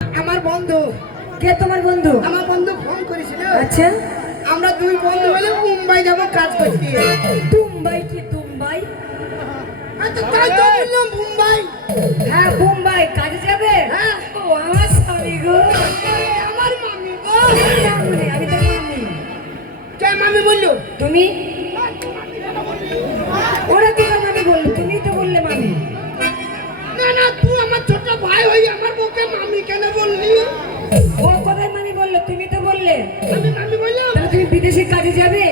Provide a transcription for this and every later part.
আমার বন্ধু। কে তোমার বন্ধু? আমার বন্ধু ফোন করেছিল। আচ্ছা, আমরা দুই বন্ধু মিলে মুম্বাই যাব কাজ করতে। মুম্বাই? কি মুম্বাই? আচ্ছা তাই তো বললাম মুম্বাই। হ্যাঁ মুম্বাই কাজে যাবে? হ্যাঁ। ও আমার স্বামী গো, আমার মামি গো। আমি তো মামি। কে মামি বললো? তুমি? ওরা কি মামি বললো? তুমি তো বললে মামি। না না, তুই আমার ছোট ভাই হই, আমার বউকে মামি কেন বললি? ও কোথায় মামি বললো? তুমি তো বললে। আমি মামি বললাম? তাহলে তুমি বিদেশে কাজে যাবে?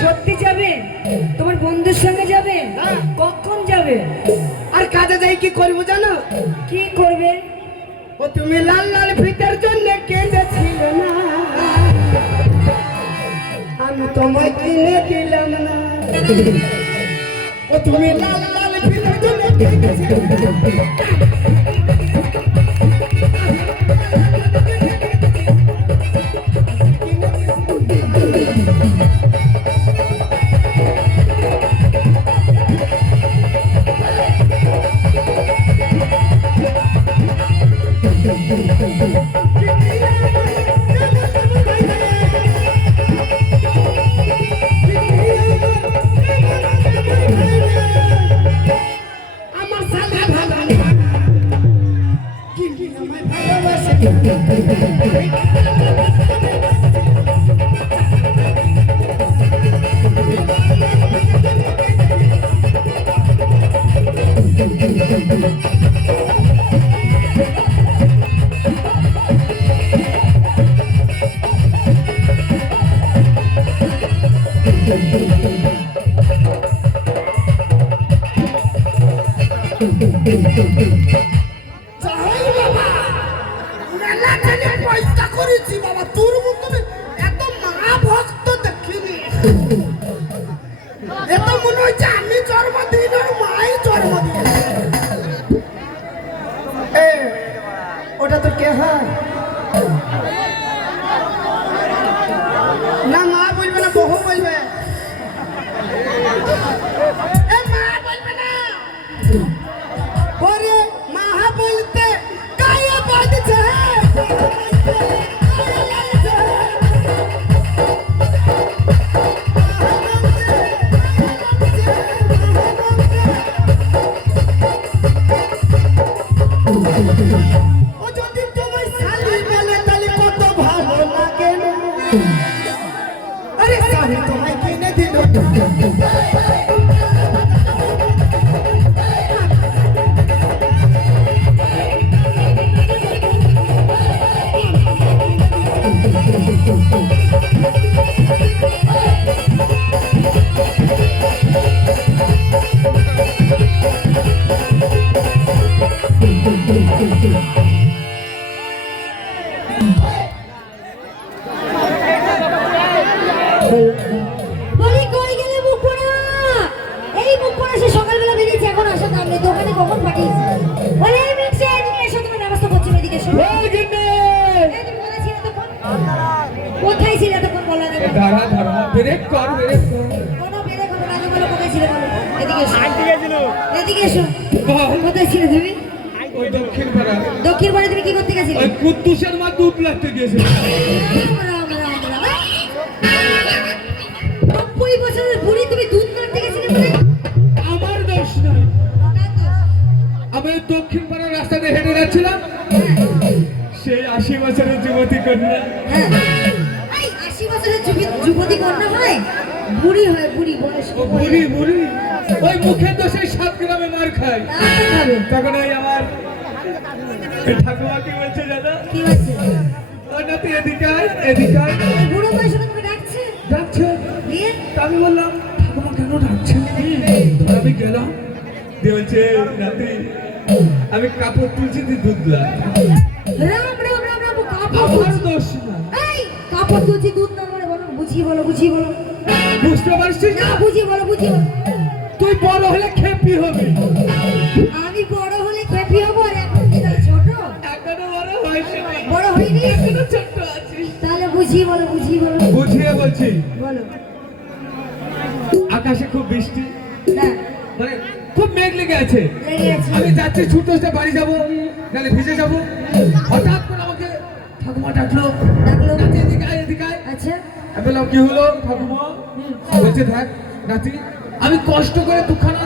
সত্যি যাবে? তোমার বন্ধুর সঙ্গে যাবে? হ্যাঁ। কখন যাবে? আর কাজে যাই কি করবো জানো? কি করবে? ও তুমি লাল লাল ফিতার জন্য কেঁদেছিল না, আমি তোমায় কিনে দিলাম না। ও তুমি লাল লাল ফিতার জন্য কেঁদেছিল আমার সাদা ভালো না, কিন্তু আমায় ভালোবাসে। যাই বাবা, মেলা টেনে পয়সা করেছি বাবা, তোর মতন এত মা ভক্ত দেখিনি। এত মনে হচ্ছে আমি জন্ম দিই না, মাই জন্ম দিয়েছে। এ, ওটা তো কে হয়? না মা বলবে না, বহু বলবে। এ মা বলবে না, ওরে মা বলতে গায়ে বাঁধছে। ও যদি তোমায় শালি বলে তাহলে কত ভালো লাগে না। আরে শালি তোমায় কিনে দিল। বলি কই গেলে মুখ পোড়া? এই মুখ পোড়া সে সকালবেলা বেরিয়েছে, এখন আসার নাম নেই। দোকানে কখন পাঠিয়েছে? বলে এই মিক্সে এদিকে এসো, তোমার ব্যবস্থা করছি। এদিকে এসো। এই তুমি কোথায় ছিলে তখন? কোথায় ছিলে তখন? বলা যাবে না। দাঁড়া দাঁড়া, ব্রেক কর, ব্রেক কর। কোনো বেরে খবর আগে বলো, কোথায় ছিলে বলো। এদিকে এসো। এদিকে এসো। কোথায় ছিলে তুমি? ওই দক্ষিণ পাড়া, দক্ষিণ পাড়ে তুমি কি করতে গেছিলে? ওই কুদ্দুসের মা দুধ লাগতে গেছে। রাম রাম রাম রাম। 90 বছরের বুড়ি, তুমি দুধ মারতে গেছিলে বলে? আমার দোষ নয়, কার দোষ? আমি ওই দক্ষিণ পাড়ার রাস্তাতে হেঁটে যাচ্ছিলাম, সেই 80 বছরের যুবতী কন্যা। হ্যাঁ। এই 80 বছরের যুবতী কন্যা হয়? বুড়ি হয়, বুড়ি বয়স। ও বুড়ি বুড়ি, ওই মুখে তো সেই 7 গ্রামে মার খায়। তখন ওই আমার ঠাকুমা কি বলছে জানো? কি হচ্ছে? ওই নাতি এদিকে আয়, এদিকে আয়। এই বুড়ো বয়সে তোমাকে ডাকছে? ডাকছে। দিয়ে? তা আমি বললাম ঠাকুমা কেন ডাকছে? তো আমি গেলাম, দিয়ে বলছে নাতি আমি কাপড় তুলছি, তুই দুধ লা। রাম রাম রাম রাম। কাপড় আমার তুলছি? দোষ না। এই কাপড় তুলছি দুধ না মানে বলো, বুঝিয়ে বলো, বুঝিয়ে বলো। বুঝতে পারছিস না না? বুঝিয়ে বলো, বুঝিয়ে বলো। তুই বড় হলে খেপি হবি। আমি বড় হলে খেপি হবো, আর এখন কি তাহলে ছোট? এখনো বড় হয়েছে না। বড় হইনি? এখনো ছোট্ট আছিস। তাহলে বুঝিয়ে বলো, বুঝিয়ে বলো। বুঝিয়ে বলছি, বলো। আকাশে খুব বৃষ্টি, না মানে খুব মেঘ লেগে আছে। লেগে আছে। আমি যাচ্ছি ছুটতে বাড়ি যাবো, নাহলে ভিজে যাবো। হঠাৎ করে আমাকে ঠাকুমা ডাকলো, ডাকলো? নাতি এদিকে আয়, এদিকে আয়। আচ্ছা। আমি বললাম কি হলো ঠাকুমা? বলছে দেখ নাতি, আমি কষ্ট করে দুখানা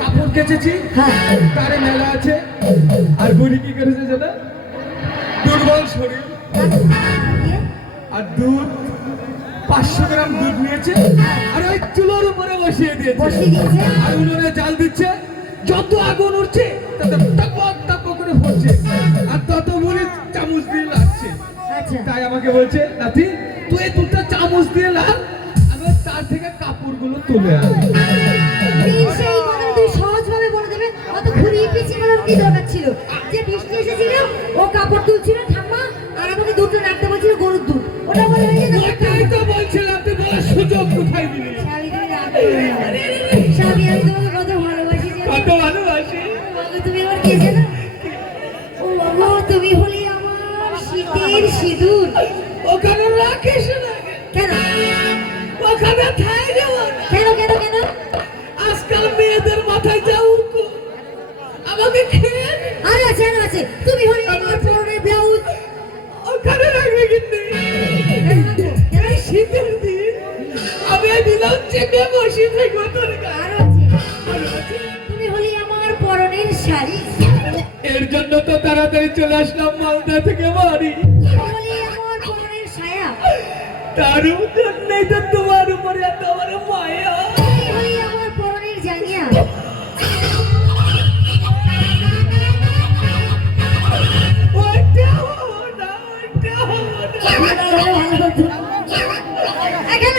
কাপড় কেচেছি, হ্যাঁ। তারে মেলা আছে, আর বুড়ি কি করেছে জানো? দুর্বল শরীর, দিয়ে? আর দুধ 500 গ্রাম দুধ নিয়েছে, আর ওই চুলোর উপরে বসিয়ে দিয়েছে, বসিয়ে দিয়েছে? আর উনুনে জাল দিচ্ছে, যত আগুন উঠছে তত টপক টপক করে ফুটছে, আর তত বুড়ি চামচ দিয়ে লাগছে। আচ্ছা। তাই আমাকে বলছে নাতি তুই এই দুধটা চামচ দিয়ে লাগ, আমি তার থেকে কাপড়গুলো তুলে আনি। মিনসে এই কথা তুই সহজভাবে বলে দেবে, অত ঘুরিয়ে পিছিয়ে বলার কি দরকার ছিল? যে বৃষ্টি এসেছিল ও কাপড় তুলছিল ঠাম্মা, আর আমাকে দুধটা রাখতে বলছিল গরুর দুধ, ওটা বলে হয়ে যেত। ওটাই তো বলছিলাম, তুই বলার সুযোগ কোথায় দিলি? স্বামী তুমি রাগ করো না। স্বামী আমি তোমাকে কত ভালোবাসি জানো? কত ভালোবাসি। বাবা, তুমি আমার কে জানো? ও বাবা, তুমি হলে আমার শীতের সিঁদুর। ওখানে রাখিস না, কেন ওখানে ঠাই দেব না। কেন কেন কেন? আজকাল মেয়েদের মাথায় যাও, আমাকে খেয়ে নে। আরে আছে আরে আছে, তুমি হলে আমার পরনের ব্লাউজ। ওখানে রাখবে কিন্তু এই শীতের দিন আমি দিলাম চেপে বসে থাকবো তোর গায়ে। আরো আছে, তুমি হলে আমার পরনের শাড়ি। এর জন্য তো তাড়াতাড়ি চলে আসলাম মালদা থেকে বাড়ি। তুমি হলে আমার পরনের ছায়া। তার জন্যই তো তোমার উপরে এত আমার মায়া। তুমি হলে আমার পরনের জাঙ্গিয়া। ওইটা হবো না, ওইটা হবো না। কেন?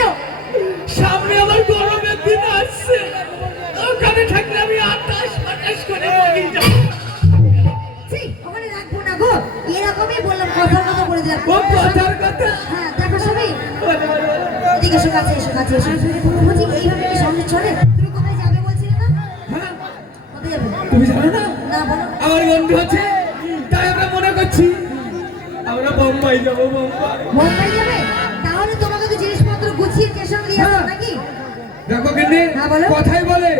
সামনে আমার গরমের দিন আসছে, ওখানে থাকলে আমি 28-28 করে মরে যাবো। ছি, ওখানে রাখবো না গো, এরকমই বললাম, কথার কথা বলে দিলাম। ও কথার কথা। হ্যাঁ, দেখো সবাই বলে, বলে, বলে। এদিকে এসো, কাছে এসো, কাছে এসো। বলছি এইভাবে কি সামনে চলে? তুমি কোথায় যাবে বলছিলে না? হ্যাঁ, কোথায় যাবে? তুমি জানো না না বলো। আমার বন্ধু আছে, তাই আমরা মনে করছি আমরা বোম্বাই যাবো, বোম্বাই। মুম্বাই যাবে? তাহলে তোমাকে তো জিনিসপত্র গুছিয়ে স্টেশন দিয়ে আসো নাকি? দেখো কিন্তু হ্যাঁ, বলো। কথাই বলে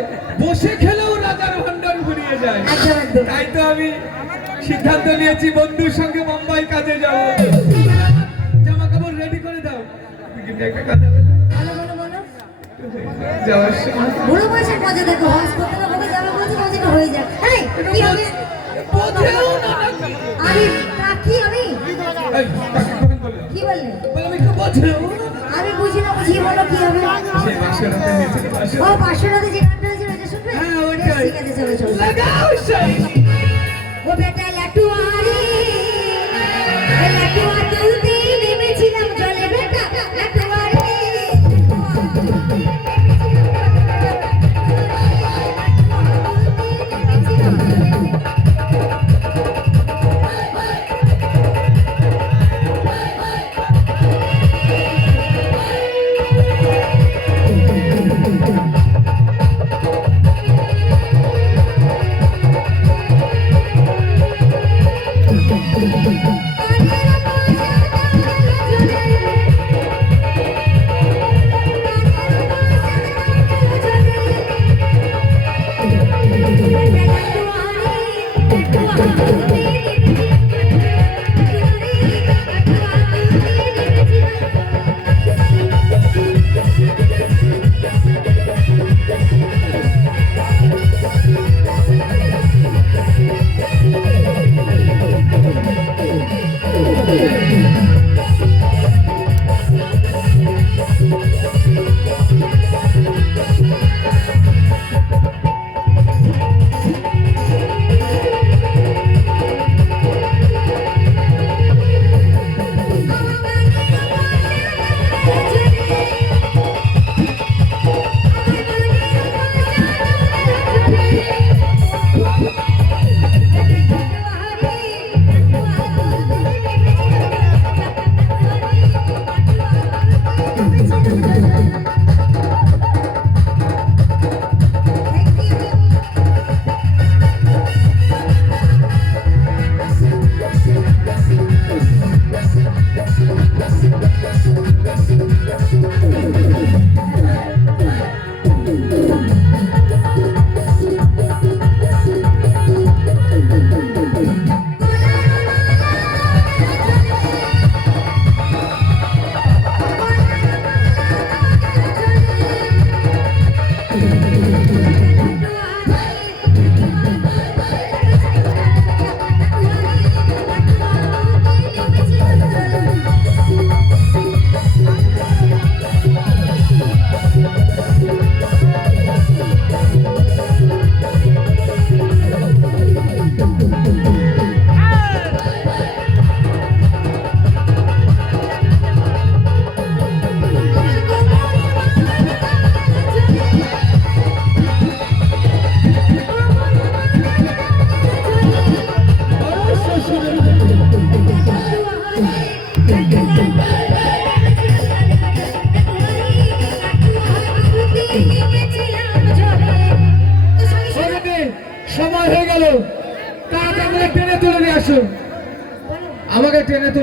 বসে খেলেও রাজার ভান্ডার ঘুরিয়ে যায়। একদম একদম। তাই তো আমি সিদ্ধান্ত নিয়েছি বন্ধুর সঙ্গে মুম্বাই কাজে যাব। জামা কাপড় রেডি করে দাও। তুমি কিন্তু একটা কথা বলো। বলো বলো বলো। যাওয়ার সময় বুড়ো বয়সের মজা দেখো, হাসপাতালে কোথায় যাবে বলছি, মজাটা হয়ে যায়। এই, কি হবে? বোঝেও না নাকি? আমি কাকি আমি? এই, কাকে কখন বললে? কি বললে? বলে আমি একটু বোঝেও না। আমি বুঝি না, বুঝিয়ে বলো কি হবে? সেই বাসরাতে নিয়েছিল, ও, 500 টাকা যে গানটা হয়েছে ওইটা শুনবে? হ্যাঁ, বেশ, ওইটাই। ঠিক আছে, চলো চলো। লাগাও সেই। ও বেটা লাটুয়ারি, লাটুয়া তুলতে নেমেছিলাম জলে বেটা লাটুয়ারি। আসো, বলো আমাকে টেনে তুলে